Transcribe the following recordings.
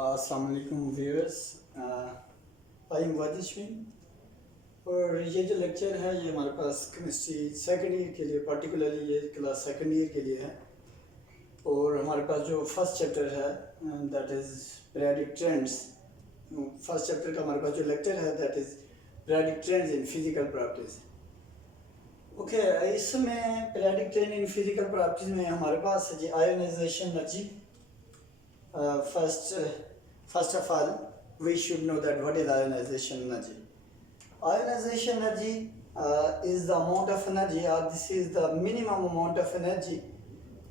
अस्सलाम वालेकुम viewers, I am वादिशविन। और ये जो लेक्चर है ये हमारे पास केमिस्ट्री सेकंड ईयर के लिए, पर्टिकुलरली ये क्लास सेकंड ईयर के लिए है। और हमारे पास जो फर्स्ट चैप्टर है that is periodic trends. First chapter का हमारे पास जो लेक्चर है that is periodic trends in physical properties. Okay, इसमें periodic trend in physical properties में हमारे पास है जी ionisation energy. First of all, we should know that what is ionization energy. Ionization energy is the amount of energy, or this is the minimum amount of energy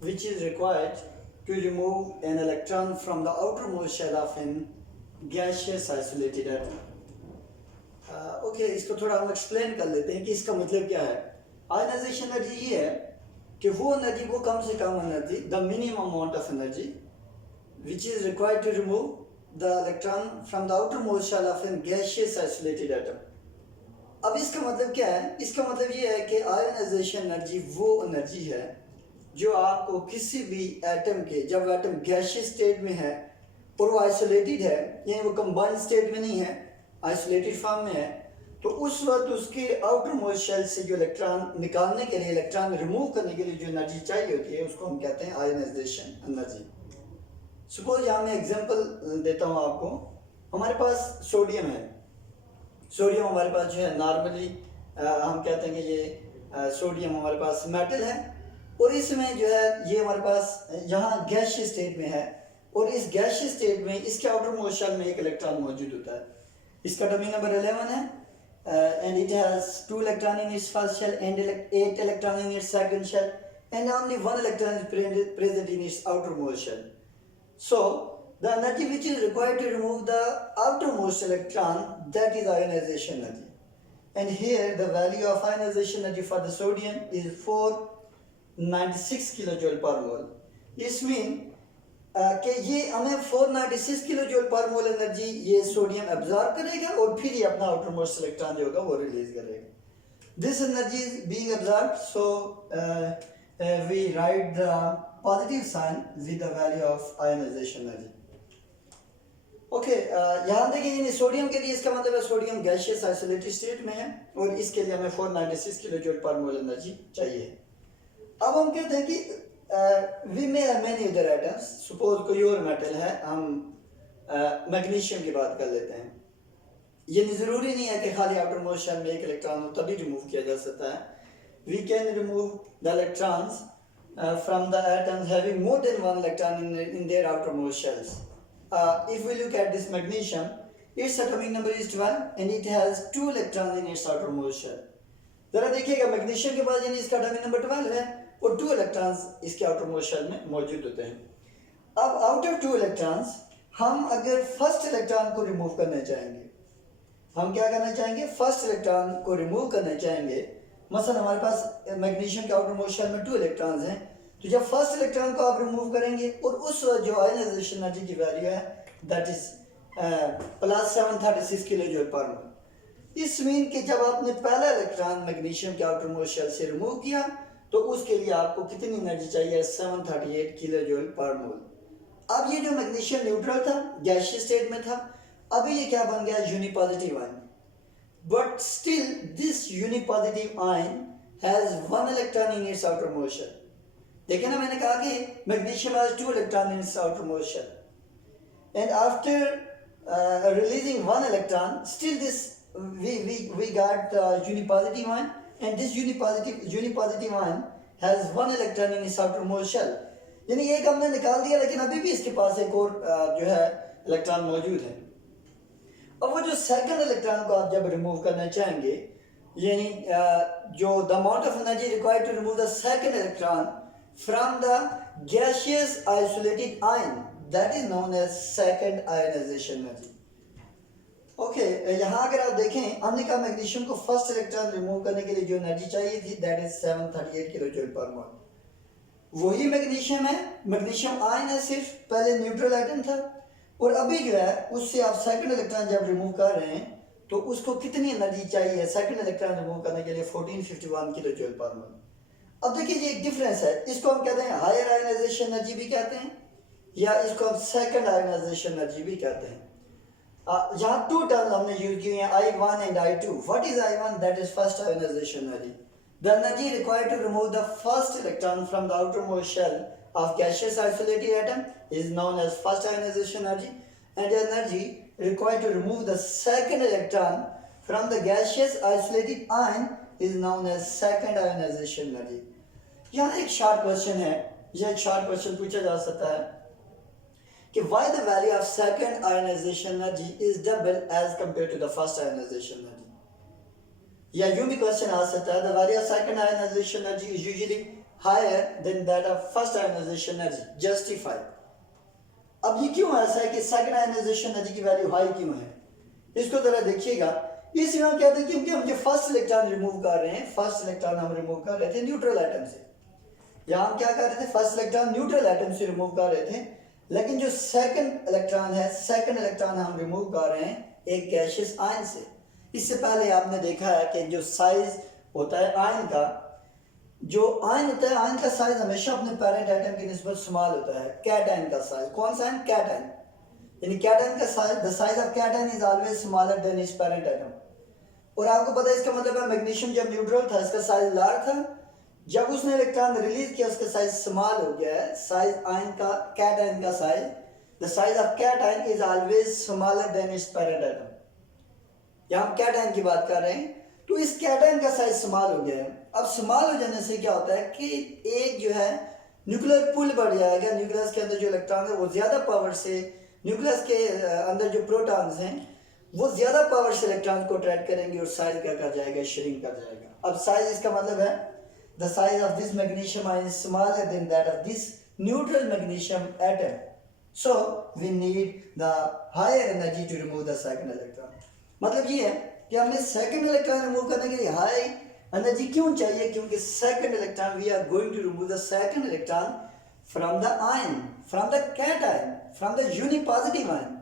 which is required to remove an electron from the outermost shell of an gaseous isolated atom. Okay, इसको थोड़ा हम explain कर लेते हैं कि इसका मतलब क्या है। आयोनाइजेशन एनर्जी ये है कि वो एनर्जी, वो कम से कम energy, the minimum amount of energy which is required to remove the electron from the outermost shell of a gaseous isolated atom. अब इसका मतलब क्या है? इसका मतलब ये है कि आयोनाइजेशन एनर्जी वो एनर्जी है जो आपको किसी भी एटम के, जब एटम गैसियस स्टेट में है और वो आइसोलेटेड है, यानी वो कंबाइंड स्टेट में नहीं है, आइसोलेटेड फॉर्म में है, तो उस वक्त उसके आउटर मोस्ट शेल से जो इलेक्ट्रॉन निकालने के लिए, इलेक्ट्रॉन रिमूव करने के लिए जो एनर्जी चाहिए होती है उसको हम कहते हैं आयोनाइजेशन एनर्जी। सपोज यहाँ मैं एग्जांपल देता हूँ आपको। हमारे पास सोडियम है। सोडियम हमारे पास जो है नॉर्मली हम कहते हैं कि ये सोडियम हमारे पास मेटल है, और इसमें जो है ये हमारे पास यहाँ गैसियस स्टेट में है, और इस गैसियस स्टेट में इसके आउटर मोस्ट शेल में एक इलेक्ट्रॉन मौजूद होता है। इसका डमी नंबर 11 है and it has 2 electron in its first shell and 8 electron in its second shell and only 1 electron is present in its outermost shell. So, the energy which is required to remove the outermost electron, that is ionization energy. And here the value of ionization energy for the sodium is 496 kilojoule per mole. This means कि ये हमें 496 kilojoule पर मोल energy ये sodium absorb करेगा और फिर ये अपना आउटरमोस्ट इलेक्ट्रॉन जो होगा वो रिलीज करेगा। This energy is being absorbed, so we write the positive sign with the value of ionization energy. Okay, यहाँ देखिए सोडियम के लिए इसका मतलब है सोडियम गैसियस आइसोलेटेड स्टेट में है और इसके लिए हमें 496 किलोजूल पर मोल एनर्जी चाहिए। अब हम कहते हैं कि we may have many other atoms. Suppose कोई और मेटल है, हम मैग्नीशियम की बात कर लेते हैं। ये ज़रूरी नहीं है कि खाली आउटर मोस्ट शेल में एक इलेक्ट्रॉन हो तभी रिमूव किया जा सकता है। We can remove the electrons from the atoms having more than 1 electron in their outermost shells. If we look at this magnesium, its atomic number is 12 and it has 2 electrons in its outermost shell. जरा देखिएगा magnesium के पास यानी इसका atomic number 12 है और 2 electrons इसके outermost shell में मौजूद होते हैं। अब आउट ऑफ 2 इलेक्ट्रॉन्स हम अगर फर्स्ट इलेक्ट्रॉन को रिमूव करना चाहेंगे, हम क्या करना चाहेंगे? फर्स्ट इलेक्ट्रॉन को रिमूव करना चाहेंगे। मसलन हमारे पास मैग्नीशियम के आउटरमोस्ट शेल में 2 इलेक्ट्रॉन्स हैं, तो जब फर्स्ट इलेक्ट्रॉन को आप रिमूव करेंगे और उस जो आयोनाइजेशन एनर्जी की वैल्यू है दैट इज प्लस 736 किलोजूल पर मोल। इस मीन कि जब आपने पहला इलेक्ट्रॉन मैग्नीशियम के आउटरमोस्ट शेल से रिमूव किया तो उसके लिए आपको कितनी एनर्जी चाहिए? 738 किलोजूल पर मोल। अब ये जो मैग्नीशियम न्यूट्रल था, गैसियस स्टेट में था, अभी ये क्या बन गया? Unipositive ion. But still, this unipositive ion has 1 electron in its outermost shell. देखिए ना, मैंने कहा कि magnesium has 2 electron in its outermost shell. And after releasing 1 electron, still this we got unipositive ion, and this unipositive ion has 1 electron in its outermost shell. यानी एक हमने निकाल दिया लेकिन अभी भी इसके पास एक और जो है इलेक्ट्रॉन मौजूद है। अब वो जो सेकंड इलेक्ट्रॉन को आप जब रिमूव करना चाहेंगे, यानी जो the amount of energy required to remove the second electron from the gaseous isolated ion, that is known as second ionisation energy. Okay, यहाँ अगर आप देखें, हमने कहा मैग्नीशियम को फर्स्ट इलेक्ट्रॉन रिमूव करने के लिए जो एनर्जी चाहिए थी दैट इज 738 किलोजूल पर मोल। वही मैग्नीशियम है, मैग्नीशियम आयन है, सिर्फ पहले न्यूट्रल एटम था और अभी जो है उससे आप सेकंड इलेक्ट्रॉन जब रिमूव कर रहे हैं तो उसको कितनी एनर्जी चाहिए सेकंड इलेक्ट्रॉन रिमूव करने के लिए? 1451 किलोजूल पर मोल। अब देखिए ये एक डिफरेंस है, इसको हम कहते हैं हायर आयोनाइजेशन एनर्जी भी कहते हैं या इसको हम सेकंड आयोनाइजेशन एनर्जी भी कहते हैं। यहाँ टू टर्म्स हमने यूज किए हैं, I1 and I2। What is I1? That is first ionisation energy. The energy required to remove the first electron from the outermost shell of gaseous isolated atom is known as first ionization energy, and the energy required to remove the second electron from the gaseous isolated ion is known as second ionization energy। यहाँ एक short question है, यह एक short question पूछा जा सकता है कि why the value of second ionization energy is double as compared to the first ionization energy। या यूं भी क्वेश्चन आ सकता है, the value of second ionization energy is usually higher than that of first ionization energy, justify। अब ये क्यों ऐसा है कि सेकंड आयोनाइजेशन एनर्जी की वैल्यू हाई क्यों है? इसको जरा देखिएगा। इसमें हम कहते हैं क्योंकि हम जो फर्स्ट इलेक्ट्रॉन रिमूव कर रहे हैं, फर्स्ट इलेक्ट्रॉन हम रिमूव कर रहे थे न्यूट्रल एटम से। यहाँ हम क्या कर रहे थे? फर्स्ट इलेक्ट्रॉन न्यूट्रल एटम से रिमूव कर रहे थे, लेकिन जो सेकंड इलेक्ट्रॉन है, सेकंड इलेक्ट्रॉन हम रिमूव कर रहे हैं एक गैसियस आयन से। इससे पहले आपने देखा है कि जो साइज होता है आयन का, जो आयन होता है, आयन का साइज हमेशा अपने पेरेंट एटम की निस्बत स्मॉल होता है। कैटायन का साइज, कौन सा आयन? कैटायन। यानी कैटायन का size, the size of cation is always smaller than it's parent atom. और आपको पता है इसका मतलब है मैग्नीशियम जब न्यूट्रल था इसका साइज लार्ज था, जब उसने इलेक्ट्रॉन रिलीज किया उसका साइज स्मॉल हो गया है। साइज आयन का, कैटायन का size, the size of cation is always smaller than it's parent atom. यहाँ हम कैटायन की बात कर रहे हैं, तो इस कैटायन का साइज स्मॉल हो गया है। अब स्मॉल हो जाने से क्या होता है कि एक जो है न्यूक्लियर पुल बढ़ जाएगा, न्यूक्लियस के अंदर जो इलेक्ट्रॉन है वो ज्यादा पावर से, न्यूक्लियस के अंदर जो प्रोटॉन्स हैं वो ज्यादा पावर से इलेक्ट्रॉन को अट्रैक्ट करेंगे और साइज क्या कर जाएगा? श्रिंक कर जाएगा। अब साइज इसका मतलब है the size of this magnesium ion is smaller than that of this neutral magnesium atom, so we need the higher energy to remove the second electron। मतलब ये है कि हमें सेकंड इलेक्ट्रॉन रिमूव करने के लिए हाई एनर्जी क्यों चाहिए? क्योंकि second electron, we are going to remove the second electron from the ion, from the cation, from the unipositive ion,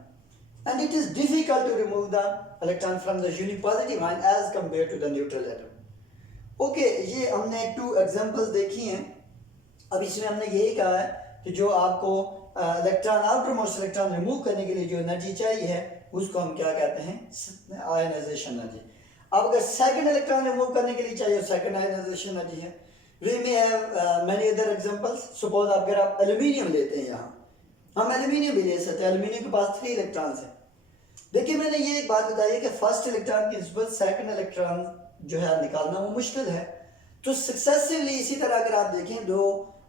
and it is difficult to remove the electron from the unipositive ion as compared to the neutral atom। Okay, ये हमने 2 examples देखी हैं। अब इसमें हमने यही कहा है कि जो आपको electron, outer most electron remove करने के लिए जो एनर्जी चाहिए है उसको हम क्या कहते हैं? Ionisation energy. अब अगर सेकंड इलेक्ट्रॉन रिमूव करने के लिए चाहिए, सेकंड आयनाइजेशन एनर्जी है। We may have many other examples. Suppose अगर आप एल्यूमिनियम लेते हैं, यहाँ हम एल्यूमिनियम भी ले सकते हैं। एल्यूमिनियम के पास 3 इलेक्ट्रॉन्स हैं। देखिए, मैंने ये एक बात बताई है कि फर्स्ट इलेक्ट्रॉन की निस्बत सेकंड इलेक्ट्रॉन जो है निकालना वो मुश्किल है। तो सक्सेसिवली इसी तरह अगर आप देखें,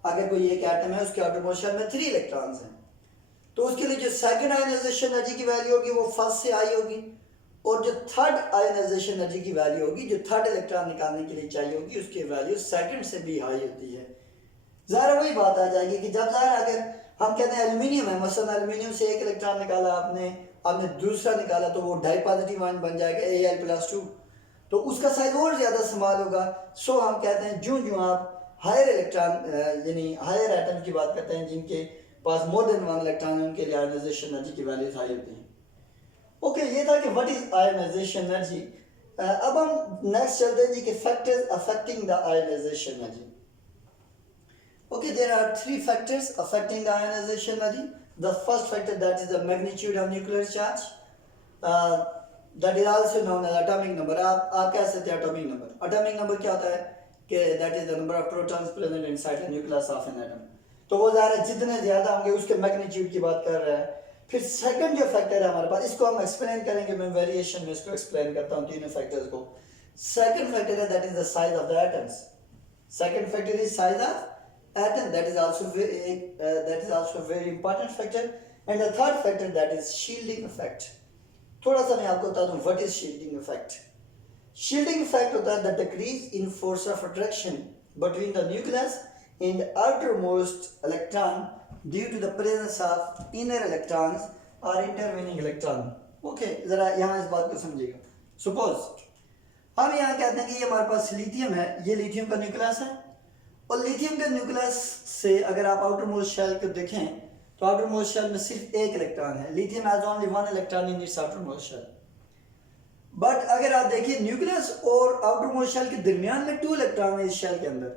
अगर कोई एक एटम है उसके आउटर मोस्ट शेल में 3 इलेक्ट्रॉन्स हैं, तो उसके लिए जो सेकंड आयनाइजेशन एनर्जी की वैल्यू होगी वो फर्स्ट से हाई होगी, और जो थर्ड आयनाइजेशन एनर्जी की वैल्यू होगी, जो थर्ड इलेक्ट्रॉन निकालने के लिए चाहिए होगी, उसकी वैल्यू सेकंड से भी हाई होती है। ज़ाहिर वही बात आ जाएगी कि जब ज़ाहिर अगर हम कहते हैं एल्यूमिनियम है, मसलन एल्यूमिनियम से एक इलेक्ट्रॉन निकाला आपने दूसरा निकाला, तो वो डाई पॉजिटिव आयन बन जाएगा Al+2, तो उसका साइज और ज़्यादा स्मॉल होगा। सो हम कहते हैं जो आप हायर इलेक्ट्रॉन यानी हायर एटम की बात करते हैं जिनके पास मोर देन 1 इलेक्ट्रॉन है, उनके लिए आयनाइजेशन एनर्जी की वैल्यूज हाई होती हैं। ओके, ये था कि व्हाट इज आयनाइजेशन एनर्जी। अब हम नेक्स्ट चलते हैं जी कि factors affecting the ionisation energy. Okay, there are 3 factors affecting the ionisation energy. The first factor that is the magnitude of nuclear charge, that is also known as atomic number। आप कह सकते हैं atomic number. Atomic number क्या होता है कि that is the number of protons present inside the nucleus of an atom। तो वो ज़ाहिर है जितने ज़्यादा होंगे उसके मैग्नीट्यूड की बात कर रहा है। फिर सेकंड जो फैक्टर है हमारे पास, इसको हम एक्सप्लेन करेंगे, मैं वेरिएशन में इसको एक्सप्लेन करता हूँ तीनों फैक्टर्स को। सेकंड फैक्टर है that is the size of the atoms. Second factor is size of atom, that is also very important factor. And the third factor that is shielding effect. थोड़ा सा मैं आपको बता दूं what is shielding effect. Shielding effect होता है the decrease in force of attraction between the nucleus and outermost electron due to the presence of inner electrons और intervening electron. Okay, जरा यहाँ इस बात को समझिएगा। सपोज हम यहाँ कहते हैं कि ये हमारे पास लिथियम है, ये लिथियम का न्यूक्लियस है, और लिथियम के न्यूक्लियस से अगर आप outermost शेल को देखें तो outermost शेल में सिर्फ एक इलेक्ट्रॉन है। Lithium has only 1 electron in its outermost shell. But अगर आप देखिए न्यूक्लियस और outermost शेल के दरमियान में 2 इलेक्ट्रॉन है इस शेल के अंदर।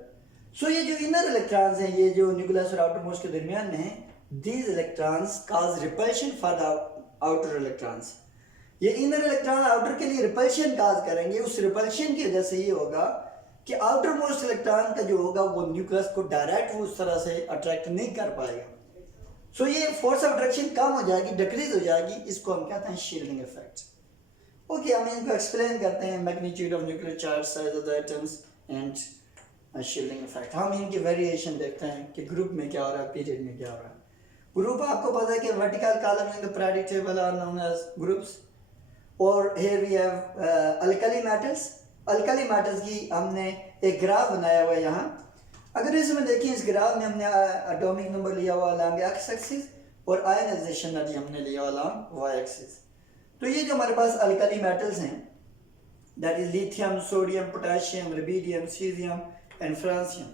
सो ये जो इनर इलेक्ट्रॉन्स हैं, ये जो न्यूक्लियस और outermost के दरमियान में हैं, these electrons cause repulsion for the outer electrons. ये इनर इलेक्ट्रॉन आउटर के लिए रिपल्शन काज करेंगे, उस रिपल्शन की वजह से ये होगा कि आउटर मोस्ट इलेक्ट्रॉन का जो होगा वो न्यूक्लियस को डायरेक्ट वो उस तरह से अट्रैक्ट नहीं कर पाएगा। सो ये फोर्स ऑफ अट्रैक्शन कम हो जाएगी, डिक्रीज हो जाएगी, इसको हम कहते हैं शील्डिंग इफेक्ट। ओके, हम इनको एक्सप्लेन करते हैं, magnitude of nuclear charge, size of the atoms and shielding effect. हम इनकी वेरिएशन देखते हैं कि ग्रुप में क्या हो रहा है, पीरियड में क्या हो रहा है। ग्रुप आपको पता है कि vertical column in the periodic table are known as groups. और here we have alkali metals. Alkali metals की हमने एक ग्राफ बनाया हुआ है यहाँ। अगर इसमें देखिए, इस ग्राफ में हमने एटॉमिक नंबर लिया हुआ अलॉन्ग एक्स एक्सिस और आयनाइजेशन एनर्जी हमने लिया हुआ अलॉन्ग वाई एक्सिस। तो ये जो हमारे पास अल्कली मेटल्स हैं, that is lithium, sodium, potassium, rubidium, caesium and francium.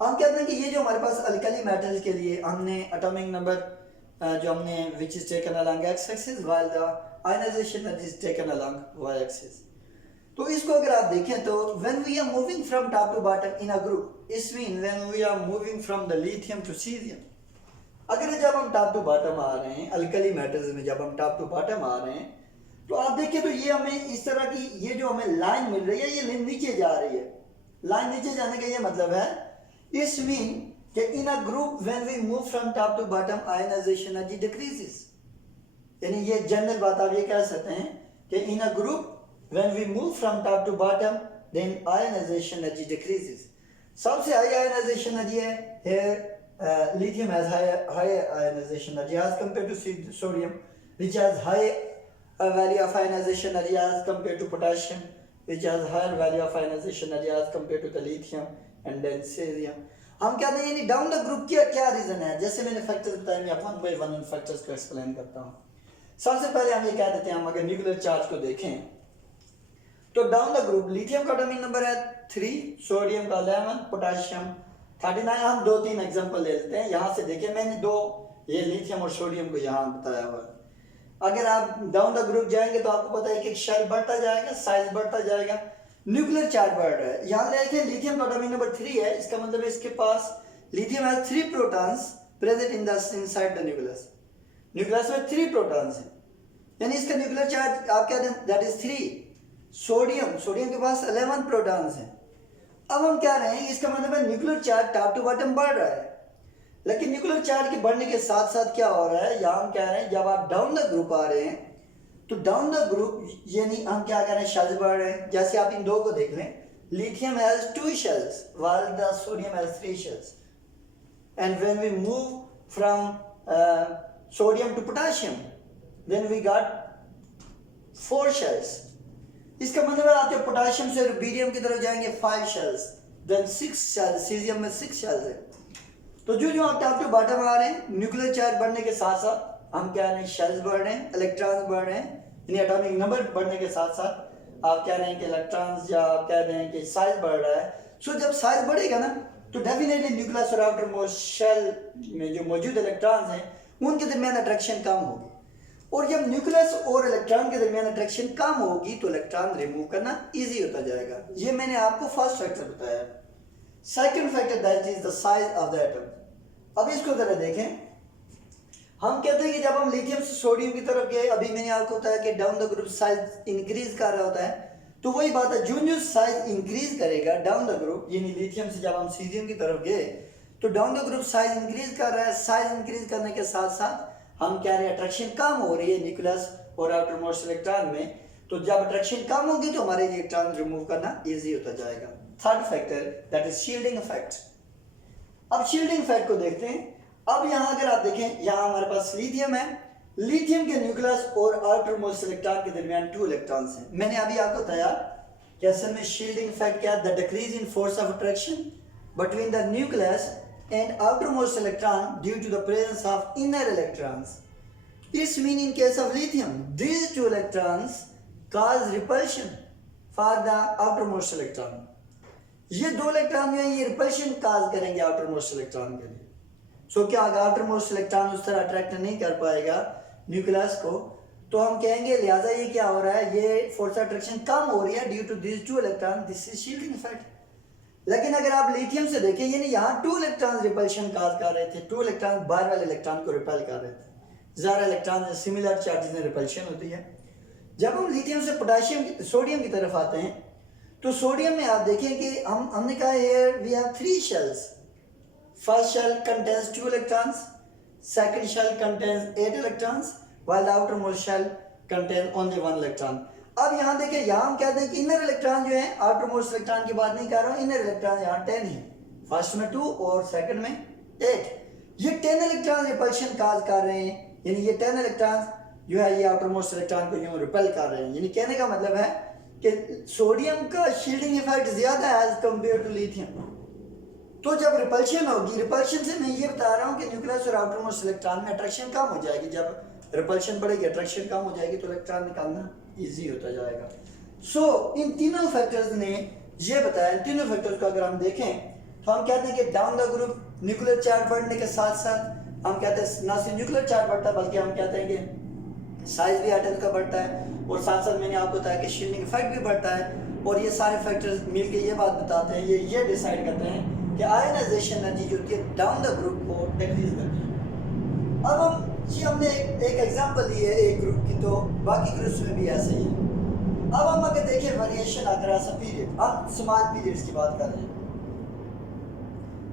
हम कहते हैं कि ये जो हमारे पास अल्कली मेटल्स के लिए हमने एटॉमिक नंबर जो हमने which is taken along X axis while the ionisation energy is taken along Y axis. तो इसको अगर आप देखें तो when we are moving from top to bottom in a group, it mean when we are moving from the lithium to caesium, अगर जब हम top to bottom आ रहे हैं अल्कली मेटल्स में, जब हम टॉप टू बॉटम आ रहे हैं, तो आप देखिए तो ये हमें इस तरह की ये जो हमें लाइन मिल रही है, ये नीचे जा रही है। लाइन नीचे जाने का ये मतलब है, इस मीन कि in a group when we move from top to bottom ionisation energy decreases. यानी ये जनरल बात आप ये कह सकते हैं कि in a group when we move from top to bottom then ionization energy decreases. सबसे हाई ionization energy है here lithium has high ionization energy as compared to sodium, which has high value of ionization energy as compared to potassium, which has higher value of ionization energy as compared to the lithium and then cesium. हम कहते हैं यानी down the group की क्या reason है, जैसे मैंने factors बताए, मैं one by one in factors को एक्सप्लेन करता हूँ। सबसे पहले हम ये कह देते हैं, हम अगर न्यूक्लियर चार्ज को देखें तो डाउन द ग्रुप लिथियम का एटॉमिक नंबर है 3, सोडियम का 11, पोटेशियम 39। हम 2-3 एग्जांपल ले लेते हैं। यहाँ से देखिए मैंने 2 ये लिथियम और सोडियम को यहाँ बताया हुआ है। अगर आप डाउन द ग्रुप जाएंगे तो आपको पता है कि शेल बढ़ता जाएगा, साइज बढ़ता जाएगा, न्यूक्लियर चार्ज बढ़ रहा है। यहाँ देखिए लिथियम का एटॉमिक नंबर 3 है, इसका मतलब है इसके पास lithium has 3 protons present in the inside the nucleus. Nucleus में 3 प्रोटॉन्स हैं, यानी इसका न्यूक्लियर चार्ज आप क्या दें, दैट इज 3। सोडियम के पास 11 प्रोटॉन्स हैं। अब हम क्या रहे हैं, इसका मतलब है nuclear charge top to bottom बढ़ रहा है, लेकिन न्यूक्लियर चार्ज के बढ़ने के साथ साथ क्या हो रहा है, यहाँ हम कह रहे हैं जब आप डाउन द ग्रुप आ रहे हैं तो डाउन द ग्रुप यानी हम क्या कह रहे हैं, शेल्स बढ़ रहे हैं। जैसे आप इन दो को देख लें, lithium has 2 shells while the sodium has 3 shells, and when we move from sodium to potassium then we got 4 shells। इसका मतलब है आप जब पोटेशियम से रुबिडियम की तरफ जाएंगे 5 shells, देन 6 shells, सीजियम में 6 shells है। तो जो जो आप टॉप टू बॉटम आ रहे हैं, न्यूक्लियर चार्ज बढ़ने के साथ साथ हम क्या रहे हैं, शेल्स बढ़ रहे हैं, इलेक्ट्रॉन्स बढ़ रहे हैं, यानी एटॉमिक नंबर बढ़ने के साथ साथ आप कह रहे हैं कि इलेक्ट्रॉन्स या आप कह रहे हैं कि साइज बढ़ रहा है। सो जब साइज बढ़ेगा ना तो डेफिनेटली न्यूक्लियस और आउटर मोस्ट शेल में जो मौजूद इलेक्ट्रॉन्स हैं उनके दरमियान अट्रैक्शन कम होगी, और जब न्यूक्लियस और इलेक्ट्रॉन के दरमियान अट्रैक्शन कम होगी तो इलेक्ट्रॉन रिमूव करना इजी होता जाएगा। ये मैंने आपको फर्स्ट फैक्टर बताया। Second factor that is the size of the atom. अब इसको जरा देखें, हम कहते हैं कि जब हम लिथियम से सोडियम की तरफ गए, अभी मैंने आपको बताया कि down the group size increase कर रहा होता है, तो वही बात है, जो साइज इंक्रीज करेगा डाउन द ग्रुप, यानी लिथियम से जब हम सीजियम की तरफ गए तो down the group size increase कर रहा है। साइज इंक्रीज करने के साथ साथ हम कह रहे हैं अट्रैक्शन कम हो रही है न्यूक्लियस और आउटर मोस्ट इलेक्ट्रॉन में, तो जब अट्रैक्शन कम होगी तो हमारे इलेक्ट्रॉन रिमूव करना इजी होता जाएगा। Third factor that is shielding effect. अब शील्डिंग इफेक्ट को देखते हैं। अब यहाँ अगर आप देखें, यहाँ हमारे पास लिथियम है, लिथियम के न्यूक्लियस और आउटर मोस्ट इलेक्ट्रॉन के दरमियान 2 इलेक्ट्रॉन्स हैं। मैंने अभी आपको बताया कि असल में शील्डिंग इफेक्ट क्या, the decrease in force of attraction between the nucleus and outermost electron due to the presence of inner electrons. This means in case of lithium, these 2 electrons cause repulsion for the outermost electron. ये 2 electron जो है ये repulsion काज करेंगे outermost electron के लिए। सो क्या outermost electron उस तरह अट्रैक्ट नहीं कर पाएगा न्यूक्लियस को, तो हम कहेंगे लिहाजा ये क्या हो रहा है, ये फोर्स अट्रैक्शन कम हो रही है due to this 2 electron, this is shielding effect. लेकिन अगर आप लिथियम से देखें, यानी यहाँ 2 इलेक्ट्रॉन रिपल्शन काज कर रहे थे, 2 इलेक्ट्रॉन बाहर वाले इलेक्ट्रॉन को रिपेल कर रहे थे, ज़्यादा इलेक्ट्रॉन सिमिलर चार्जेस में रिपल्शन होती है। जब हम लिथियम से पोटेशियम सोडियम की तरफ आते हैं, तो सोडियम में आप देखें कि हमने कहा here we have 3 shells. First shell contains 2 electrons, second shell contains 8 electrons, while the outermost shell contain only 1 electron. अब यहाँ देखें, यहाँ हम कहते हैं कि इनर इलेक्ट्रॉन जो है, आउटर मोस्ट इलेक्ट्रॉन की बात नहीं कर रहा हूँ, इनर इलेक्ट्रॉन यहाँ 10 है, फर्स्ट में 2 और सेकंड में 8। ये 10 इलेक्ट्रॉन रिपल्शन काज कर रहे हैं, यानी ये 10 इलेक्ट्रॉन जो है ये आउटर मोस्ट इलेक्ट्रॉन को यूं रिपेल कर रहे हैं। यानी कहने का मतलब है कि सोडियम का शील्डिंग इफेक्ट ज्यादा है एज कंपेयर टू लिथियम। तो जब रिपल्शन होगी, रिपल्शन से मैं ये बता रहा हूँ कि न्यूक्लियस और आउटर मोस्ट इलेक्ट्रॉन में अट्रैक्शन कम हो जाएगी। जब रिपल्शन बढ़ेगी, अट्रैक्शन कम हो जाएगी, तो इलेक्ट्रॉन निकालना ईजी होता जाएगा। सो इन तीनों फैक्टर्स ने ये बताया, इन तीनों फैक्टर्स को अगर हम देखें तो हम कहते हैं कि down the group nuclear charge बढ़ने के साथ साथ हम कहते हैं ना सिर्फ न्यूक्लियर चार्ज बढ़ता है, बल्कि हम कहते हैं कि साइज भी एटम का बढ़ता है, और साथ साथ मैंने आपको बताया कि शील्डिंग इफेक्ट भी बढ़ता है। और ये सारे फैक्टर्स मिलके ये बात बताते हैं, ये डिसाइड करते हैं कि आयनाइजेशन एनर्जी जो होती है डाउन द ग्रुप को डिक्रीज करती है। अब हमने एक एग्जांपल ली है एक ग्रुप की, तो बाकी ग्रुप्स में भी ऐसे ही है। अब हम अगर देखें वेरिएशन अक्रॉस अ पीरियड, अब स्मॉल पीरियड्स की बात कर रहे हैं।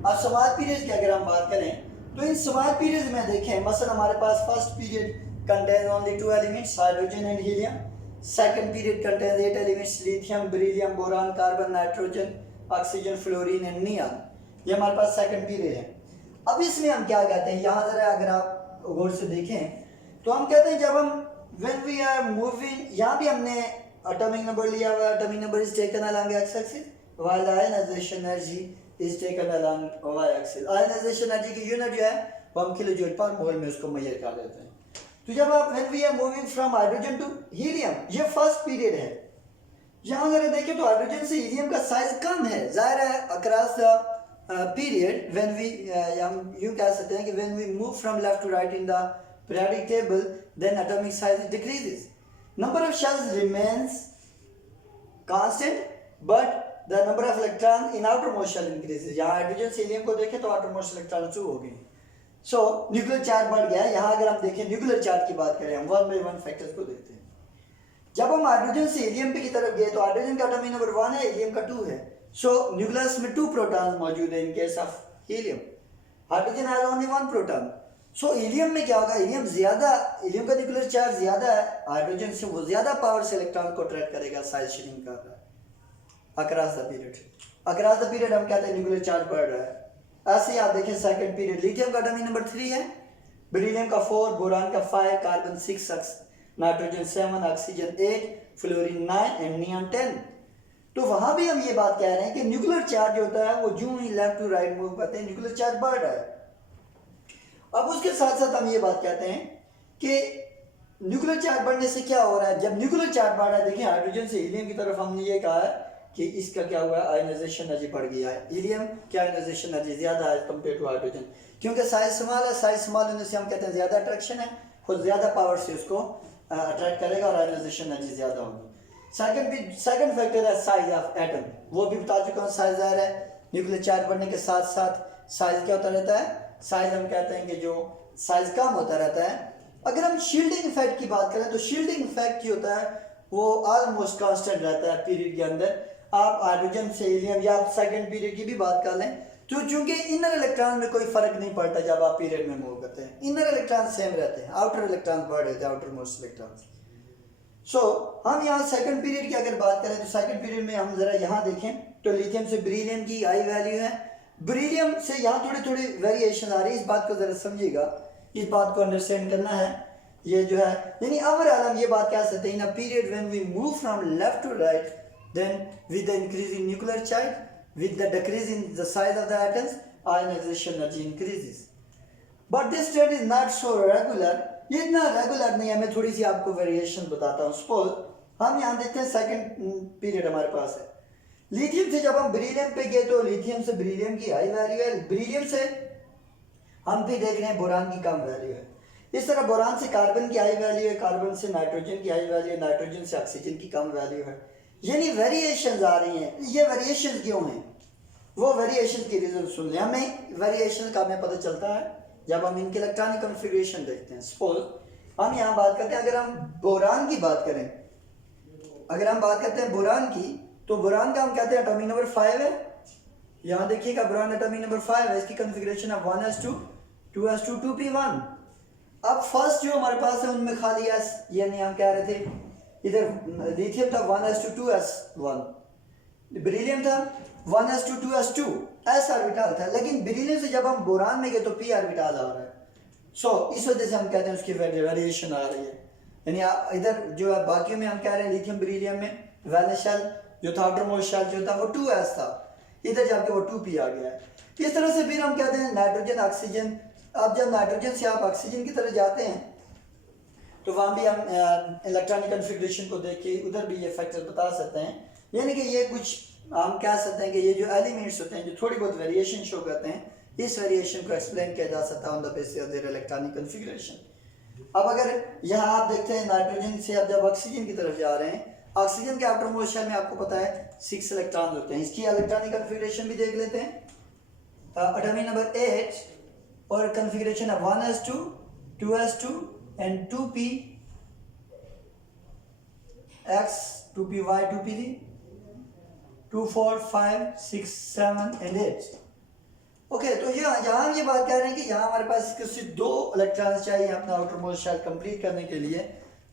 अब स्मॉल पीरियड्स की अगर हम बात करें, तो इन स्मॉल पीरियड्स में देखें, मसलन हमारे पास first period contains only 2 elements, hydrogen and helium. Second period contains 8 elements, lithium, beryllium, boron, carbon, nitrogen, oxygen, fluorine and neon. ये हमारे पास सेकंड पीरियड है। अब इसमें हम क्या कहते हैं, यहाँ जरा अगर आप गौर से देखें तो हम कहते हैं जब हम when we are moving, यहाँ भी हमने atomic number लिया हुआ, atomic number is taken along x-axis, while ionization energy is taken along y-axis. ionization energy की यूनिट जो है वो हम किलो जूल पर मोल में उसको मेजर कर देते हैं। तो जब आप when we are moving from hydrogen to helium, ये फर्स्ट पीरियड है। यहाँ अगर देखें तो हाइड्रोजन से हीलियम का साइज कम है, जाहिर है across the period when we, हम यूं कह सकते हैं कि when we move from left to right in the periodic table, then atomic size decreases, number of shells remains constant, but the number of electron in outermost shell increases. यहाँ hydrogen से helium को देखें तो outer most electron 2 हो गए। सो nuclear charge बढ़ गया है। यहाँ अगर हम देखें न्यूक्लियर चार्ज की बात करें, हम 1 by 1 फैक्टर्स को देखते हैं। जब हम हाइड्रोजन से हीलियम पे की तरफ गए तो हाइड्रोजन का एटॉमिक नंबर 1 है, हीलियम का 2 है। सो न्यूक्लियस में 2 प्रोटॉन्स मौजूद है in case of helium. Hydrogen has only 1 proton. So helium में क्या होगा, हीलियम हीलियम का न्यूक्लियर चार्ज ज्यादा है हाइड्रोजन से, वो ज्यादा पावर से इलेक्ट्रॉन को अट्रैक्ट करेगा, साइज शेयरिंग कर रहा है across the period. Across the period हम कहते हैं न्यूक्लियर चार्ज बढ़ रहा है। ऐसे ही आप देखें सेकंड पीरियड, लिथियम का एटॉमिक नंबर 3 है, बेरिलियम का 4, बोरान का 5, carbon 6, nitrogen 7, oxygen 8, fluorine 9 and neon 10। तो वहां भी हम ये बात कह रहे हैं कि न्यूक्लियर चार्ज होता है वो जो ही लेफ्ट टू राइट मूव करते हैं, न्यूक्लियर चार्ज बढ़ रहा है। अब उसके साथ साथ हम ये बात कहते हैं कि न्यूक्लियर चार्ज बढ़ने से क्या हो रहा है, जब न्यूक्लियर चार्ज बढ़ रहा है, देखिए हाइड्रोजन से हीलियम की तरफ हमने ये कहा है कि इसका क्या हुआ है, आयनाइजेशन एनर्जी बढ़ गया है। हीलियम की आयनाइजेशन एनर्जी ज्यादा है कंपेयर टू हाइड्रोजन, क्योंकि साइज स्मॉल है, साइज स्मॉल होने से हम कहते हैं ज्यादा अट्रैक्शन है, खुद ज्यादा पावर से उसको अट्रैक्ट करेगा और आयनाइजेशन एनर्जी ज्यादा होगी। सेकंड फैक्टर है साइज ऑफ एटम, वो भी बता चुका हूँ, साइज आ रहा है। न्यूक्लियर चार्ज बढ़ने के साथ साथ साइज क्या होता रहता है, साइज हम कहते हैं कि जो साइज कम होता रहता है। अगर हम शील्डिंग इफेक्ट की बात करें तो शील्डिंग इफेक्ट क्या होता है, वो ऑलमोस्ट कांस्टेंट रहता है पीरियड के अंदर। आप हाइड्रोजन से हीलियम या आप सेकंड पीरियड की भी बात कर लें तो चूंकि इनर इलेक्ट्रॉन में कोई फर्क नहीं पड़ता जब आप पीरियड में मूव करते हैं, इनर इलेक्ट्रॉन सेम रहते हैं, आउटर इलेक्ट्रॉन बढ़ रहते हैं, आउटर मोस्ट इलेक्ट्रॉन। सो हम यहाँ सेकंड पीरियड की अगर बात करें तो सेकंड पीरियड में हम जरा यहाँ देखें तो लिथियम से बेरिलियम की हाई वैल्यू है, बेरिलियम से यहाँ थोड़ी थोड़ी वेरिएशन आ रही है, इस बात को जरा समझिएगा, इस बात को अंडरस्टैंड करना है। ये जो है यानी ओवरऑल हम ये बात कह सकते हैं, in a period when we move from left to right, then with the increase in nuclear charge, with the decrease in the size of the atoms, ionization energy increases. But this trend is not so regular. ये इतना regular नहीं है, मैं थोड़ी सी आपको variation बताता हूँ। Suppose हम यहाँ देखते हैं सेकंड पीरियड हमारे पास है, लिथियम से जब हम बेरिलियम पे गए तो लिथियम से बेरिलियम की हाई वैल्यू है, बेरिलियम से हम भी देख रहे हैं बोरान की कम वैल्यू है। इस तरह बोरान से कार्बन की हाई वैल्यू है, कार्बन से नाइट्रोजन की हाई वैल्यू है, नाइट्रोजन से ऑक्सीजन की कम वैल्यू है। यानी वेरिएशंस आ रही हैं। ये वेरिएशंस क्यों हैं? वो वेरिएशन की रीज़न सुन लें। हमें वेरिएशन का हमें पता चलता है जब हम इनके इलेक्ट्रॉनिक कॉन्फ़िगरेशन देखते हैं। सपोज हम यहाँ बात करते हैं, अगर हम बोरान की बात करें, अगर हम बात करते हैं बोरान की, तो बोरान का हम कहते हैं एटॉमिक नंबर 5 है। यहाँ देखिएगा बोरान एटॉमिक नंबर 5 है, इसकी कॉन्फ़िगरेशन है 1s2 2s2 2p1। अब फर्स्ट जो हमारे पास है उनमें खाली s, यानी हम कह रहे थे इधर लिथियम था 1s2 2s1, बेरिलियम था 1s2 2s2 s ऑर्बिटल था, लेकिन बेरिलियम से जब हम बोरान में गए तो p ऑर्बिटल आ रहा है। इस वजह से हम कहते हैं उसकी वेरिएशन आ रही है। यानी इधर जो है बाकी में हम कह रहे हैं लिथियम बेरिलियम में वैलेंस शेल जो था, आउटरमोस्ट शेल जो था वो 2s था, इधर जाके वो 2p आ गया है। इस तरह से फिर हम कहते हैं नाइट्रोजन ऑक्सीजन। अब जब नाइट्रोजन से आप ऑक्सीजन की तरफ जाते हैं तो वहाँ भी हम इलेक्ट्रॉनिक कॉन्फ़िगरेशन को देख के उधर भी ये फैक्टर बता सकते हैं। यानी कि ये कुछ हम कह सकते हैं कि ये जो एलिमेंट्स होते हैं जो थोड़ी बहुत वेरिएशन शो करते हैं, इस वेरिएशन को एक्सप्लेन किया जा सकता है on the basis of their electronic configuration. अब अगर यहाँ आप देखते हैं नाइट्रोजन से आप जब ऑक्सीजन की तरफ जा रहे हैं, ऑक्सीजन के आउटरमोस्ट शेल में आपको पता है 6 इलेक्ट्रॉन होते हैं। इसकी इलेक्ट्रॉनिक कॉन्फ़िगरेशन भी देख लेते हैं। एटॉमिक नंबर 8 और कॉन्फ़िगरेशन है 1s2 2s2 and 2p x 2py 2pd 2 4 5 6 7 and 8। Okay, तो यहाँ ये बात कर रहे हैं कि यहाँ हमारे पास इसके सिर्फ 2 इलेक्ट्रॉन चाहिए अपना आउटर मोस्ट शेल कंप्लीट करने के लिए।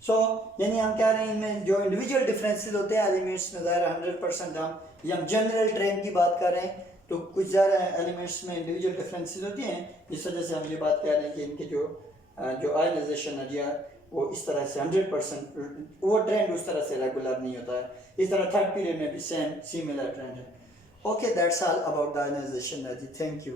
यानी हम कह रहे हैं इनमें जो इंडिविजुअल डिफरेंसेस होते हैं एलिमेंट्स में, ज़ाहिर 100% हम जनरल ट्रेंड की बात कर रहे हैं तो कुछ ज़्यादा एलिमेंट्स में इंडिविजुअल डिफरेंसेस होती हैं। इस वजह से हम ये बात कर रहे हैं कि इनके जो आयनाइजेशन है या वो इस तरह से 100% वो ट्रेंड उस तरह से रेगुलर नहीं होता है। इस तरह थर्ड पीरियड में भी सेम सिमिलर ट्रेंड है। Okay, that's all about the ionisation energy. Thank you.